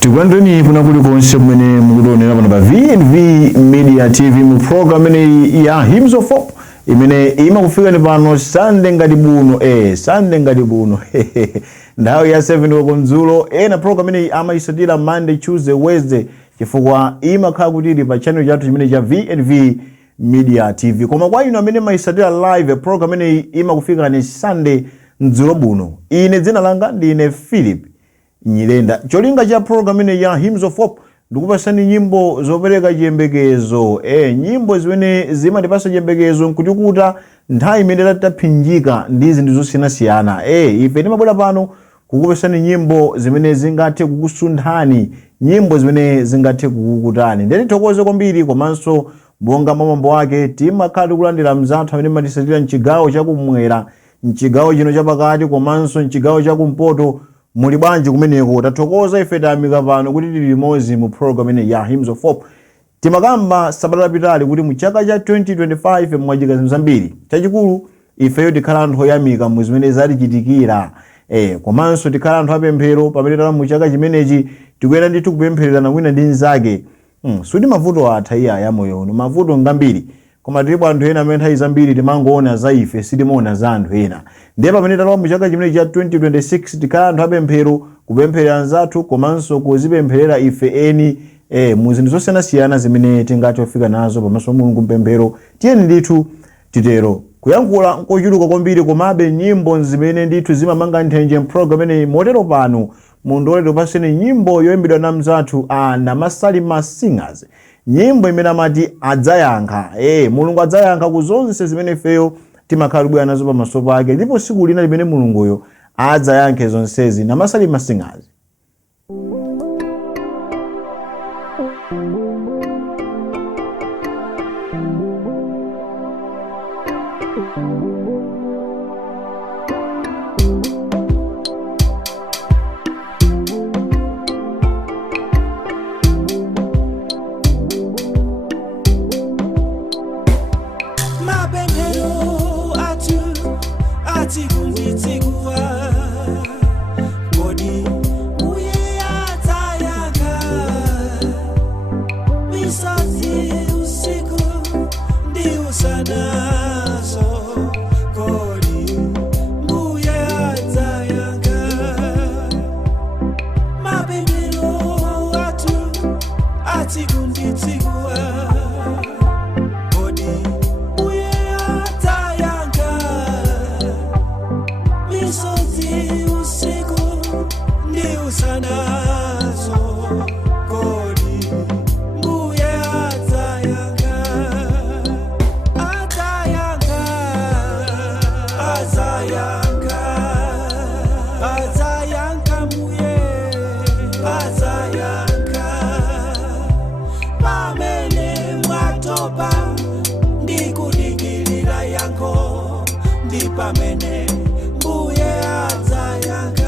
Tukandoni kuna kuli konse mwene mkudonera pano pa VNV Media TV mu program ene ya Hymns of Hope imene ima kufika ni pano Sunday ngati buno Sunday ngati buno ndawo ya 7 konzulo na program ene ama isatira Monday, Tuesday, Wednesday chifukwa ima khala kutili pa channel chathu chimene cha VNV Media TV. Koma kwa ino amene maisatira live program ene ima kufika ni Sunday nzulo buno. Ine dzina langa ndine Philip Nyirenda. Cholinga cha program ine ya Hymns of Hope ndikupasani nyimbo zopereka chiyembekezo. Nyimbo zimene zimatipasa chiyembekezo nkutikuta nthawi imene taphinjika ndi zinthu zosiyanasiyana. Ife timabwera pano kukupasani nyimbo zimene zingathe kukusunthani, nyimbo zimene zingathe kukukutani. Ndeni thokoze kwambiri komanso monga mamambo wake timakhala kulandira mzathu amene matisatira mchigawo chakumwera, mchigawo chino chapakati komanso mchigawo chakumpoto. Muli bwanji kumeneko tathokoza ife tamika pano kuti tili limodzi mu program ine ya Hymns of Hope. Timakamba sabata lapitali kuti mu chaka cha 2025 mwajika zinthu zambiri. Chachikulu ifeyo tikhala anthu oyamika mu zimene zatichitikira. Komanso tikhala anthu apemphero pamene tala mu chaka chimenechi tikuyenda ndithu kupemphererana wina ndi nzake. Suti mavuto atha iya ya moyo uno, mavuto ngambiri. Koma tilipo anthu ena amene nthawi zambiri timangoona za ife sitimaona za anthu ena. Ndiye pamene talowa mu chaka chimene cha 2026 tikhala anthu apemphero kupempherera anzathu komanso kuzipempherera ife eni mu zinthu zosiyanasiyana zimene tingathe kufika nazo pamaso Mulungu mpemphero. Tiyeni ndithu titero kuyankhula nkochuluka kwambiri komabe nyimbo zimene ndithu zimamanga nthenje program ine motero pano mundole topaseni nyimbo yoyimbidwa na mzathu na Masalima Singers. Nyimbo imene amati adzayankha. Mulungu adzayankha ku zonse zimene ifeyo timakhala kubwera nazo pamaso pake, ndipo siku lina limene Mulunguyo adzayankhe zonsezi na Masalima Singers. Pamene mbuye adzayankha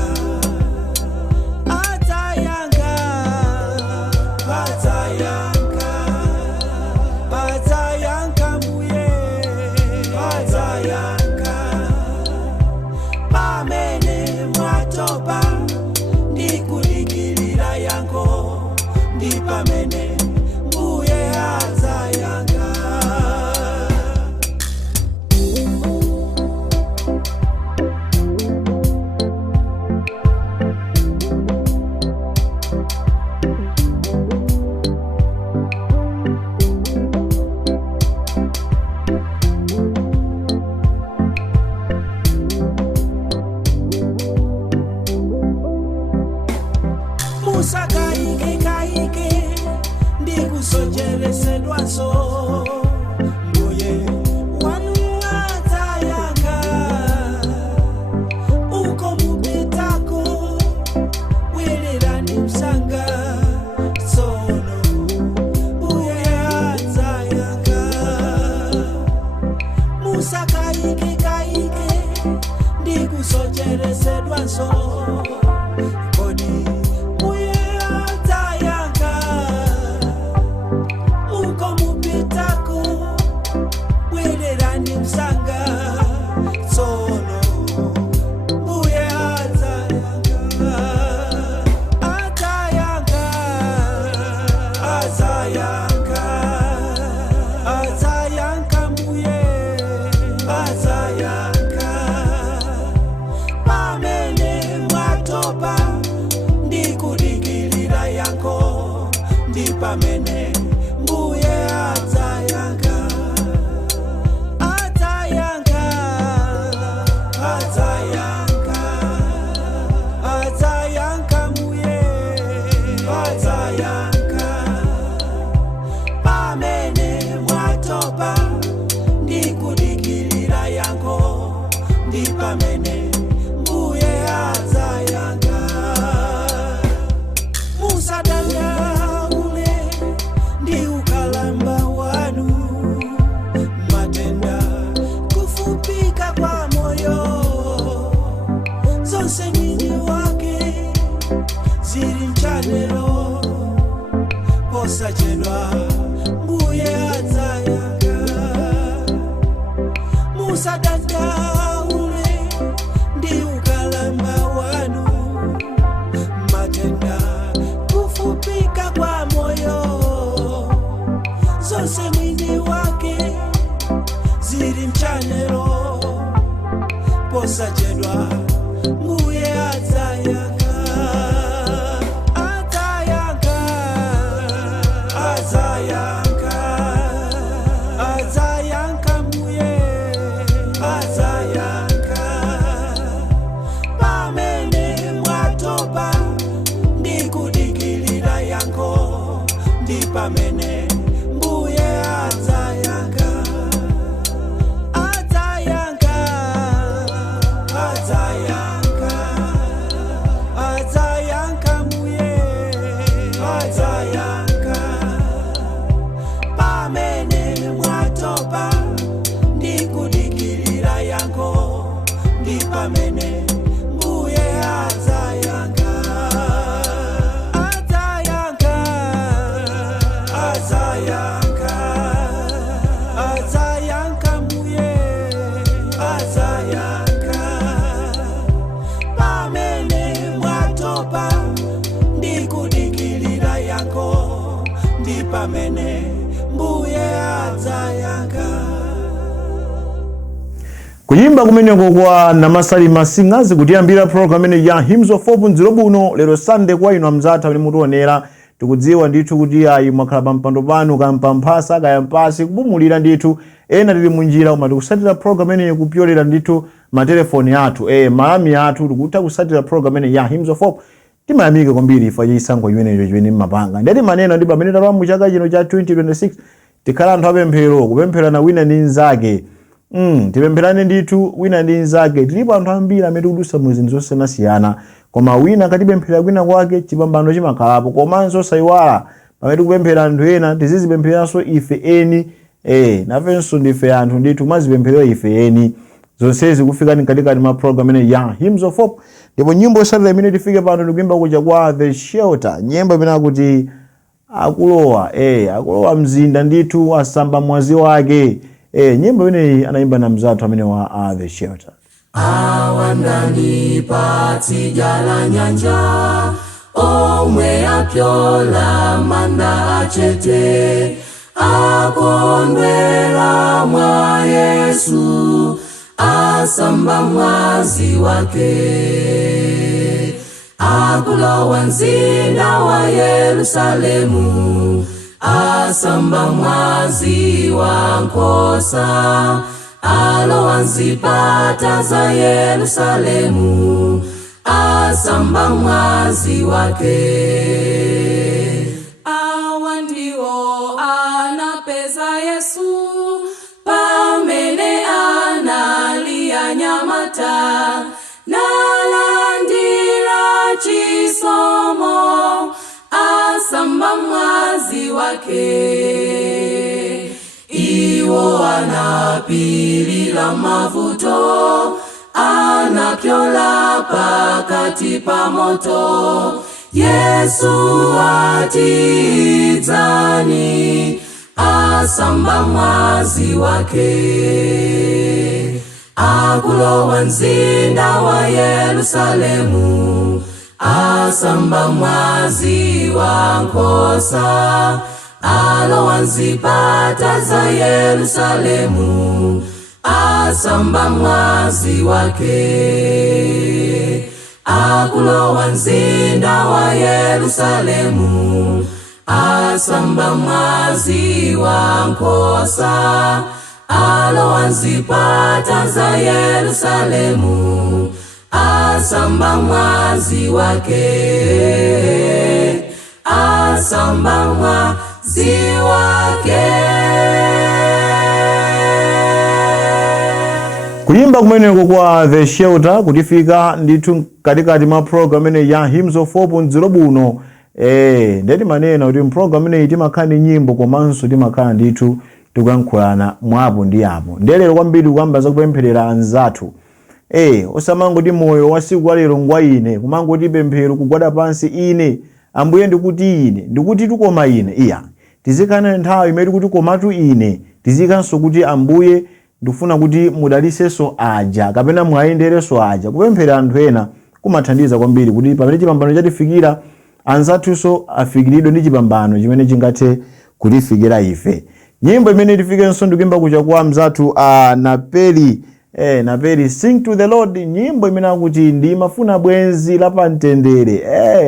pamene mbuye adzayanga mbuye adzayanga pamene mwatopa ndikudikilira yankho ndi pamene mbuye adzayanga musadandaule ndi ukalamba wanu matenda kufupika kwa moyo zonse mwini wake zili mchanelo posachedwa mbuye adzayanga musadandaule ndi ukalamba wanu matenda kufupika kwa moyo zonse mwini wake zili mchanelo posachedwa mbuye adzayanga mbuye adzayanga pamene mwatopa ndikudikilira yankho ndi pamene mbuye adzayanga mbuye adzayanga pamene mwatopa ndikudikilira yankho ndi pamene mbuye adzayanga mbuye adzayanga pamene mwatopa ndikudikilira yankho ndi pamene mbuye adzayanga. Kuyimba kumeneko kwa Namasalima Singers kutiyambira program ine ya Hymns of Hope nziro buno lero Sunday kwa ino amzatha amene mutionera tikudziwa ndithu kuti ayi mwakhala pampando panu kampamphasa kayampasi kupumulira ndithu ena tili munjira koma tikusatira program ine kupyolera ndithu matelefoni athu malami athu tikutha kusatira program ine ya Hymns of Hope timayamika kwambiri ifa yisankho imeneyo chimene mmapanga ndati maneno ndi pamene talowa mu chaka chino cha 2026 tikhala anthu apemphero kupempherana wina ndi nzake tipempherane ndithu wina ndi nzake tilipo anthu ambiri amene tikudusa mu zinthu zosiyanasiyana koma wina akatipemphera kwina kwake chipambano chimakhalapo komanso sayiwala pamene tikupemphera anthu ena tizizipempheranso ife eni nafenso ndife anthu ndithu mazipempherera ife eni zonsezi kufikani katikati ma program ine ya Hymns of Hope ndipo nyimbo yotsatira imene tifike pano ndikuimba kuja kwa The Shelter nyimbo imene akuti akulowa mzinda ndithu asamba mwazi wake nyimbo imeneyi anaimba na mzathu amene wa The Shelter. Awandani pati jala nyanja omwe apyola manda achete akondwera mwa Yesu asamba mwazi wake akulowa mzinda wa Yerusalemu asamba mwazi wa nkosa alowa nzipata za Yerusalemu asamba mwazi wake awa ndiwo anapeza Yesu pamene analia nyamata nalandira chisomo asamba mwazi wake iwo anapilila mavuto anapyola pakati pa moto Yesu atidzani asamba mwazi wake akulowa mzinda wa Yerusalemu asamba mwazi wa nkosa alowa nzipata za Yerusalemu asamba mwazi wake akulowa mzinda wa Yerusalemu asamba mwazi wa nkhosa, alowa mzipata za Yerusalemu, asamba mwazi wake, asamba mwazi wake. Kulimba kumeneko kwa The Shelter kutifika ndithu katikati mwa program ine ya Hymns of Hope 4.0 buno. Ndeti manena kuti program ine timakhala ndi nyimbo komanso timakhala ndithu tikuyankhulana mwapo ndi apo. Ndelero kwambiri kuyamba zakupempherera anzathu. Osamangoti moyo wa siku walero ngwa ine, kumangoti pemphero kugwada pansi ine, Ambuye ndikuti ine, ndikuti tukoma ine. Iya, tizikana nthawi imene kuti komatu ine, tizikanso kuti Ambuye ndifuna kuti mudalisenso aja kapena mwayendereso aja. Kupemphera anthu ena kumathandiza kwambiri kuti pamene chipambano chatifikira anzathuso afikiridwe ndi chipambano chimene chingathe kutifikira ife. Nyimbo imene tifikenso ndikuimba kucha kwa mzathu Napeli. Napeli Sing to the Lord, nyimbo imene akuti ndimafuna bwenzi lapamtendere,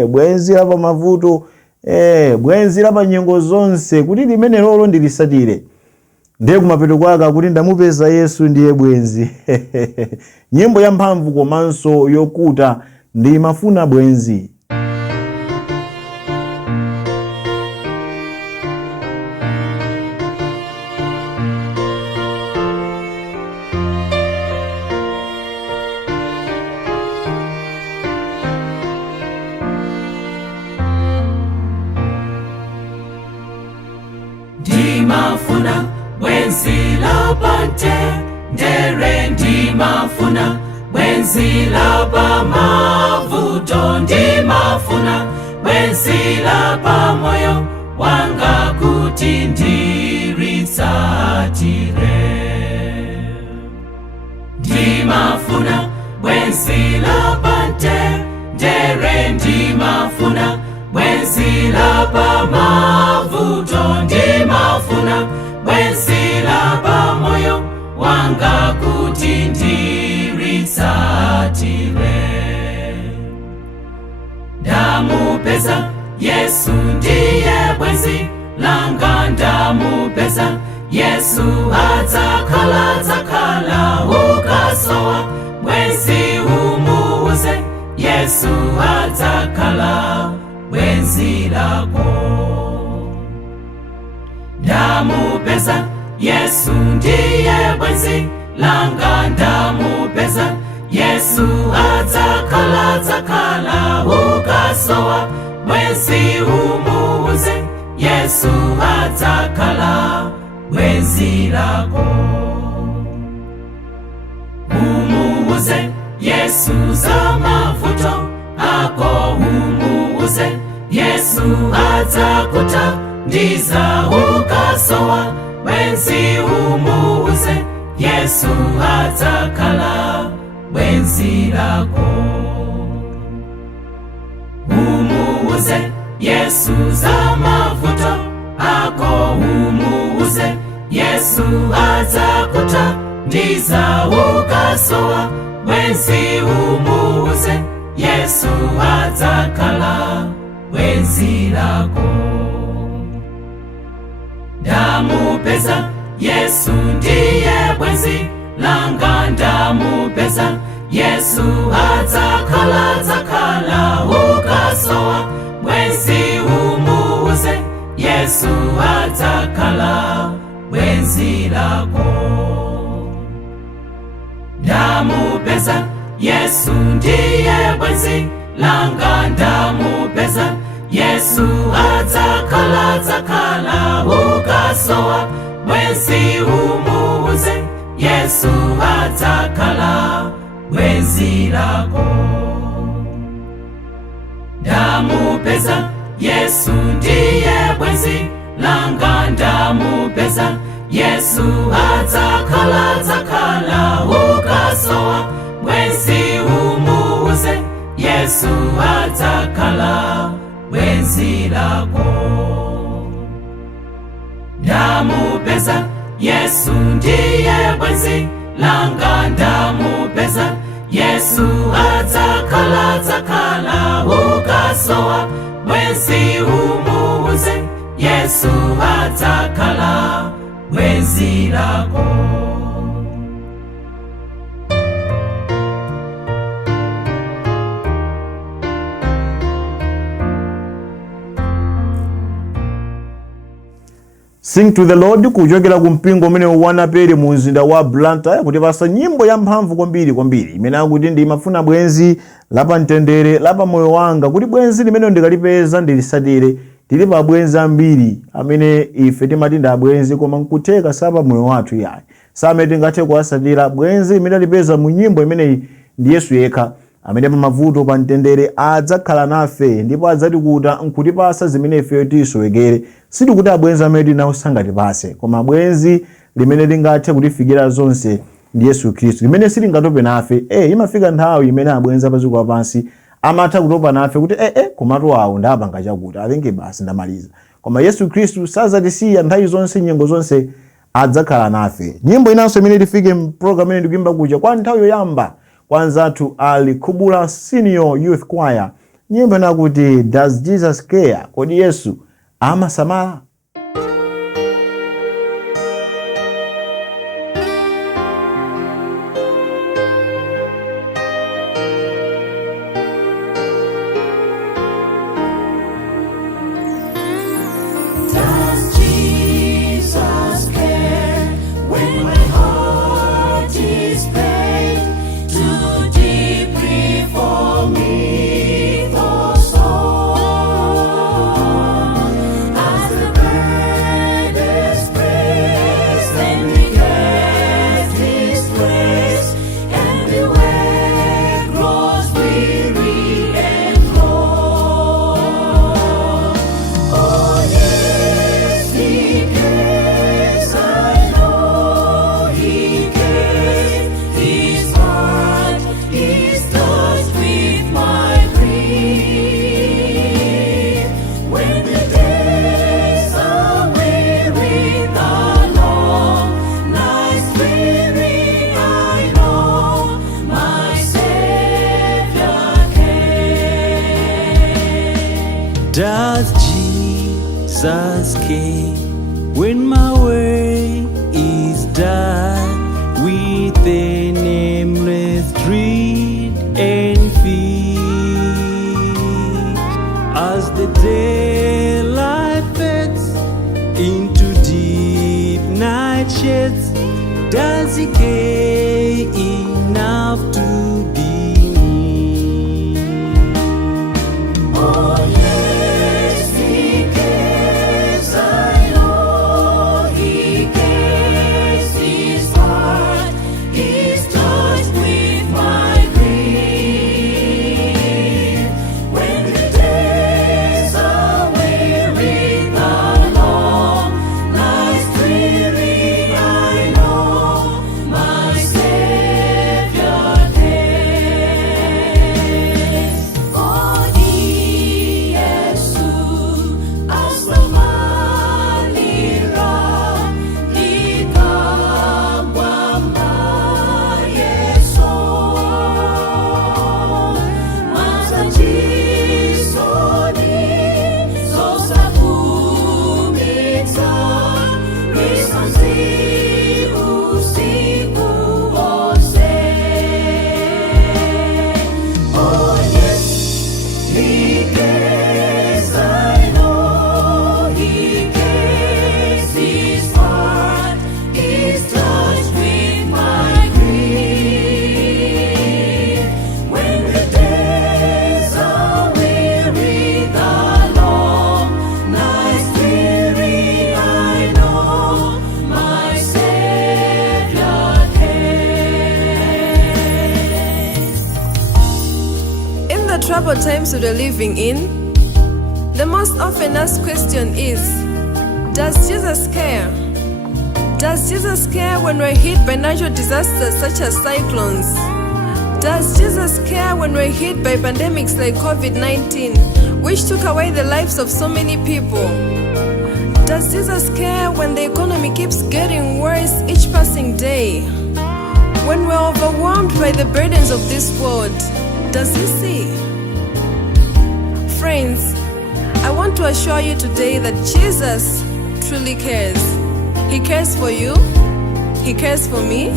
bwenzi lapa mavuto, bwenzi lapa nyengo zonse, kuti limene lolo ndilisatire. Ndiye kumapeto kwake kuti ndamupeza Yesu ndiye bwenzi. Nyimbo ya mphamvu komanso yokuta, ndimafuna bwenzi. Ndimafuna bwenzi lapamtendere, ndimafuna bwenzi lapa mavuto, ndimafuna bwenzi lapa moyo wanga kuti ndilitsatire. Ndimafuna bwenzi lapamtendere, ndimafuna bwenzi lapa mavuto, ndimafuna bwenzi lapa moyo wanga kuti ndilitsatire. Ndamupeza Yesu ndiye bwenzi langa, ndamupeza Yesu adzakhala ukasowa bwenzi umuuze, Yesu adzakhala bwenzi lako. Ndamupeza Yesu ndiye bwenzi langa, ndamupeza Yesu adzakhala ukasowa bwenzi umuuze, Yesu adzakhala bwenzi lako. Umuuze Yesu za mavuto ako, umuuze Yesu adzakuthandiza ukasowa bwenzi umuuze, Yesu adzakhala bwenzi lako. Umuuze Yesu za mavuto ako, umuuze Yesu adzakuthandiza ukasowa bwenzi umuuze, Yesu adzakhala bwenzi lako. Ndamupeza Yesu ndiye bwenzi langa, ndamupeza Yesu adzakhala ukasowa bwenzi umuuze, Yesu adzakhala bwenzi lako. Ndamupeza Yesu ndiye bwenzi langa, ndamupeza Yesu adzakhala ukasowa bwenzi umuuze, Yesu adzakhala bwenzi lako. Ndamupeza Yesu ndiye bwenzi langa, ndamupeza Yesu adzakhala ukasowa bwenzi umuuze, Yesu adzakhala bwenzi lako. Ndamupeza Yesu ndiye bwenzi langa, ndamupeza Yesu adzakhala ukasowa bwenzi umuuze, Yesu adzakhala bwenzi lako. Sing to the Lord kuchokera ku mpingo umene wanapere mu mzinda wa Blantyre kuti pasa nyimbo ya mphamvu kwambiri imene akuti ndimafuna bwenzi lapa mtendere lapa moyo wanga, kuti bwenzi limene ndikalipeza ndilisatire. Tili pa bwenzi ambiri amene ife timati ndi abwenzi koma nkutheka sapa moyo wathu yayi samene tingathe kuwasatira. Bwenzi limene alipeza mu nyimbo imeneyi ndi Yesu yekha, amene pa mavuto pa mtendere adzakhala nafe ndipo adzatikuta nkutipasa zimene ife tisowekere. Sitikuti abwenzi amene tinawo sangatipase, koma abwenzi limene lingathe kutifikira zonse ndi Yesu Khristu, limene silingatope nafe. Imafika nthawi imene abwenzi apaziko lapansi amatha kutopa nafe kuti komatu awo ndapanga chakuti atenge basi ndamaliza, koma Yesu Khristu sazatisiya nthawi zonse, nyengo zonse adzakhala nafe. Nyimbo inanso imene tifike program imene ndikuimba kuja kwa nthawi yoyamba kwa anzathu ali Kubula Senior Youth Choir, nyimbo inakuti Does Jesus Care, kodi Yesu amasamala? Does Jesus care when my heart is paid too deeply for me for sorrow? As the bird is praised and begets his praise, and the way grows weary and low. Oh yes, he cares, I know he cares. His heart is touched with my grief. When the days are weary, the long nights weary, I know my Savior cares. Does Jesus care when my way is dark with a nameless dread and fear? As the daylight fades into deep night shades, does he care enough to be near? Oh yes, he cares, I know he cares. His heart is touched with my grief. When the days are weary, the long nights dreary, I know my Savior cares. Kodi Yesu asamalira nikabwamba Yesu masachisoni zosakumitsa misonzi usiku wose. Oh yes, he cares, I know he cares. His heart is touched with my grief. When the days are weary, the long nights dreary, I know my Savior cares. In the troubled times we're living in, the most often asked question is, does Jesus care? Does Jesus care when we're hit by natural disasters such as cyclones? Does Jesus care when we're hit by pandemics like COVID-19, which took away the lives of so many people? Does Jesus care when the economy keeps getting worse each passing day? When we're overwhelmed by the burdens of this world, does he see? Friends, I want to assure you today that Jesus truly cares. He cares for you, He cares for me,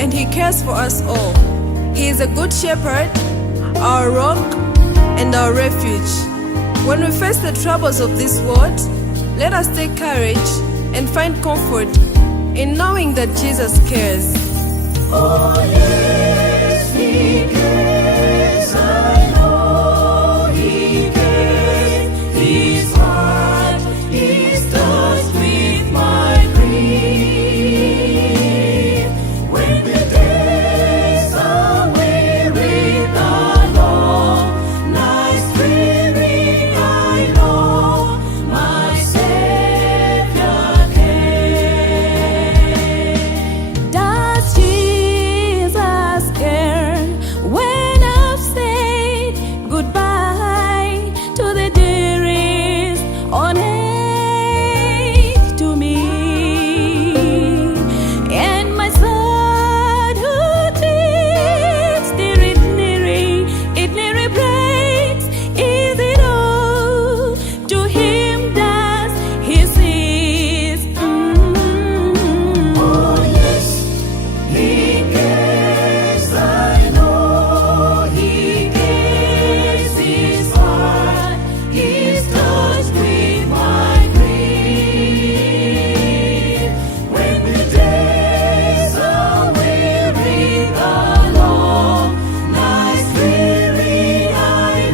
and He cares for us all. He is a good shepherd, our rock, and our refuge. When we face the troubles of this world, let us take courage and find comfort in knowing that Jesus cares. Oh yes, He cares. I know He cares. His heart is touched with my grief. When the days are weary, the long nights dreary, I know my Savior cares. Does Jesus care when I've said goodbye to the dearest on earth to me? And my son who takes the it nearly breaks, is it all to him does he sees? Oh yes, He cares. I know He cares. His heart is touched with my grief. When the days are weary, the long nights dreary, I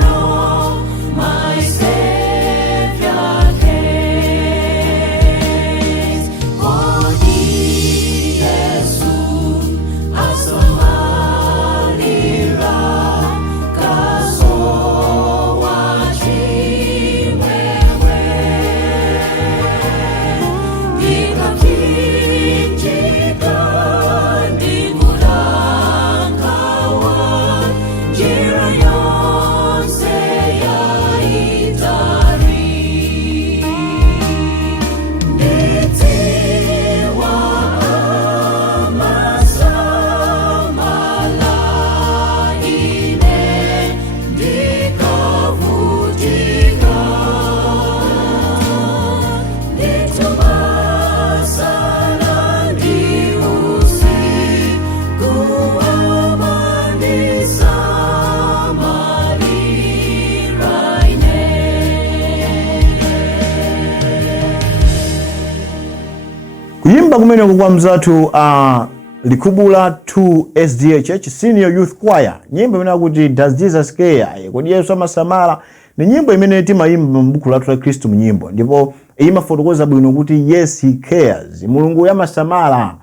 know my Savior cares. Oh, Yesu asamalira kaso wachimwewe ndikakinjika ndikulangawa njira yonse yaitari ndidziwa amasamala ine ndikavutika nditumasala ndi usiku wamandisamalira ine. Kuyimba kumeneko kwa mzathu Likubula 2 SDA Church Senior Youth Choir, nyimbo imene akuti Does Jesus Care? Kodi Yesu amasamala? Ni nyimbo imene timayimba m'buku lathu la Khristu mnyimbo, ndipo imafotokoza bwino kuti yes He cares. Mulungu yamasamala.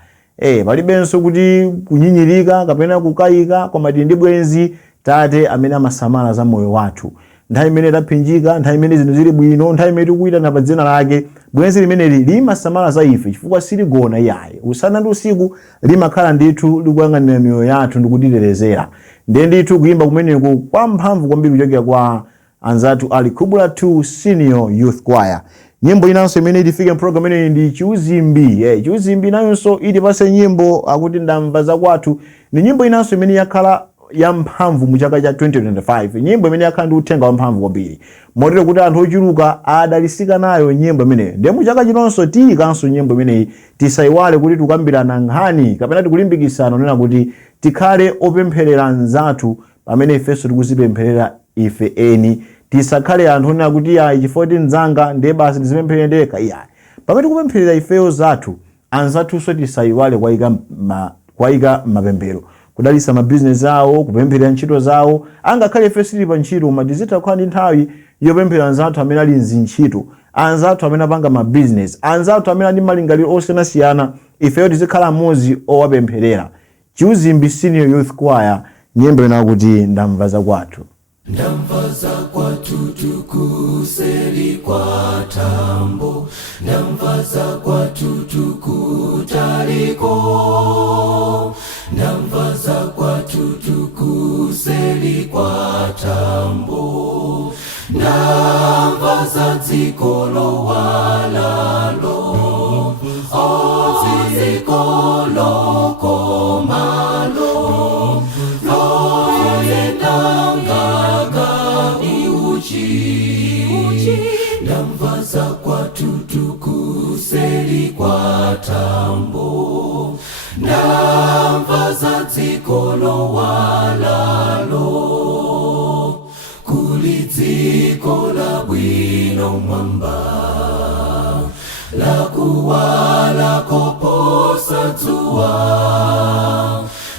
Palibenso kuti kunyinyirika kapena kukayika, koma tili ndi bwenzi Tate amene amasamala za moyo wathu. Nthawi imene taphinjika, nthawi imene zinthu zili bwino, nthawi imene tikuyitana pa dzina lake, bwenzi limeneli limasamala za ife chifukwa siligona iyayi. Usana ndi usiku limakhala ndithu likuyang'anira miyoyo yathu ndi kutitetezera. Ndiye ndithu kuyimba kumeneko kwa mphamvu kwambiri kuchokera kwa anzathu Likubula 2 Senior Youth Choir. Nyimbo inanso imene itifike program imeneyi ndi Chiuzimbi. Chiuzimbi nayonso itipase nyimbo akuti ndamva za kwathu. Ni nyimbo inanso imene yakhala ya mphamvu mu chaka cha 2025. Nyimbo imene yakhala ndi uthenga wa mphamvu kwambiri. Motero kuti anthu ochuluka adalisika nayo nyimbo imeneyi. Ndiye mu chaka chinonso tiyikanso nyimbo imeneyi tisayiwale kuti tukambirana nkhani kapena tikulimbikisana nena kuti tikhale opempherera anzathu pamene ifenso tikuzipempherera ife eni. Tisakhale anthu onena kuti ayi chifukwa nzanga ndiye basi ndizipempherera ndekha iyayi. Pamene tikupempherera ifeyo zathu, anzathunso tisayiwale kwayika mapemphero. Kudalisa ma business awo, kupempherera ntchito zawo, angakhale ife sili pa ntchito koma tizikhala ndi nthawi yopemphera anzathu amene ali mzintchito, anzathu amene apanga ma business, anzathu amene ali malingaliro osiyanasiyana, ifeyo tizikhala mmodzi owapempherera. Chiuzimbi Senior Youth Choir, nyimbo ina kuti ndamva za kwathu. Ndamva za kwathu tukuseli kwa tambo, ndamva za kwathu tukutaliko, ndamva za kwathu tukuseli kwa tambo, ndamva za dziko lowalalo, dziko lokomalo, loyendanga uchi, ndamva dziko la bwino mwamba, la kuwala koposa dzuwa,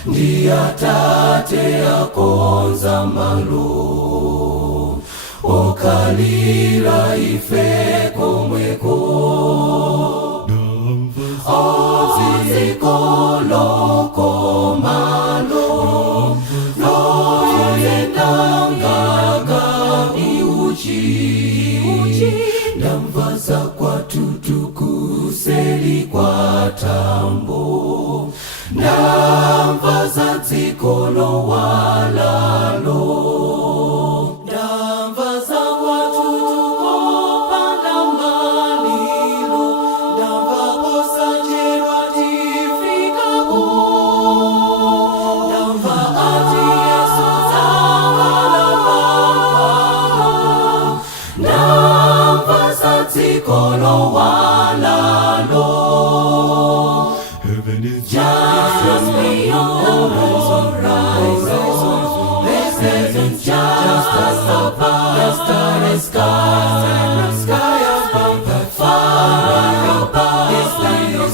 ndi Atate akonza malo okhalira ife komweko. Dziko lokomalo loyendanga iuchi, ndamva za kwatutu kuseli kwa tambo, ndamva za dziko lowalalo, ndamva za kwatutu kopanda malilo, ndamva posanjerwa tifikapo, ndamva ati Yesu dzakhala pambano, ndamva za dziko lowalalo. Just beyond the horizon, this isn't just a starry sky above, but far above is land of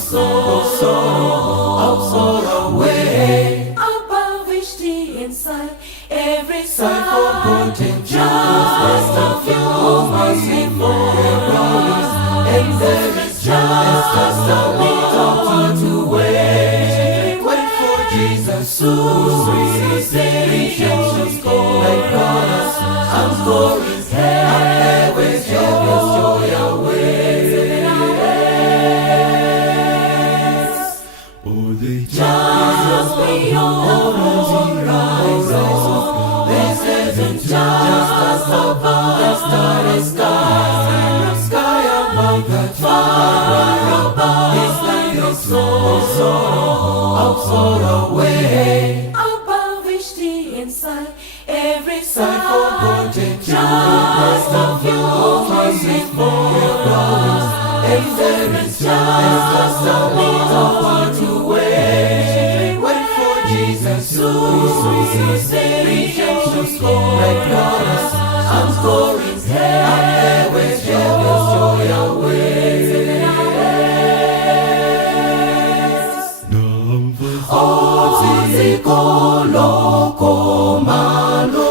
sorrow away. Above each the inside, every side forgotten, just a few moments before us, and there is just a little while to wait. Wait for Jesus soon. Redemption's calling us. I'm stories here with joy awaits. Oh, the just beyond the horizon. This isn't just a starry sky above, but far above is land of sorrow away. Above each the inside, every side forgotten, just a few moments before us, and there is just a little while to wait. Wait for Jesus soon. Redemption's calling us. I'm scoring here with joy awaits. Dziko lokomalo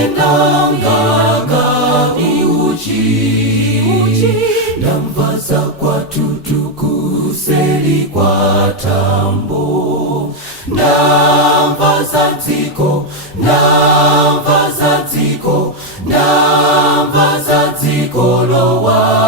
loyendanga iuchi, ndamva za kwatutu kuseli kwa tambo, ndamva za dziko, ndamva za dziko, ndamva za dziko lowalalo.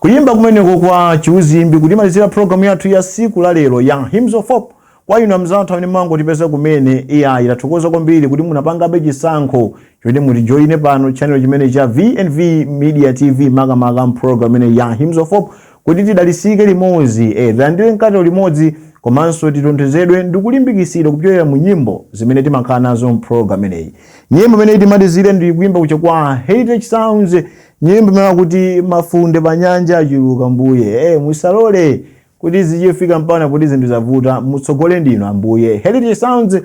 Kuyimba kumeneko kwa chiuzimbi kutimalizira programu yathu ya siku la lero ya Hymns of Hope. Kwa inu amzathu amene mango tipeza kumene iya itathokoza kwambiri kuti munapangabe chisankho choti mutijoine pano channel chimene cha VNV Media TV makamaka program imene ya Hymns of Hope kuti tidalisike limodzi tilandire mkate limodzi komanso titonthezedwe ndi kulimbikitsidwa kupyolera mu nyimbo zimene timakhala nazo program imeneyi. Nyimbo imene timatizire ndi kuimba kucha kwa Heritage Sounds, nyimbo imene kuti mafunde pa nyanja achuluka mbuye musalole kuti zichefika mpana kuti zinthu zavuta, mutsogole ndinu ambuye. Heritage Sounds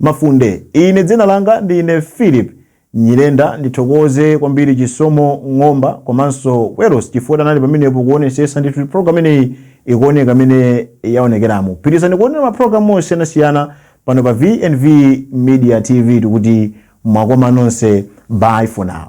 mafunde. Ine dzina langa ndine Philip Nyirenda, ndithokoze kwambiri Chisomo Ng'omba komanso Weros chifukwa nali pamenepo kuonesesa ndithu program ineyi ikuoneka imene yaonekeramo. Pitirizani kuonera maprogramu osiyanasiyana pano pa VNV Media TV tikuti mwakoma nonse. Bye for now.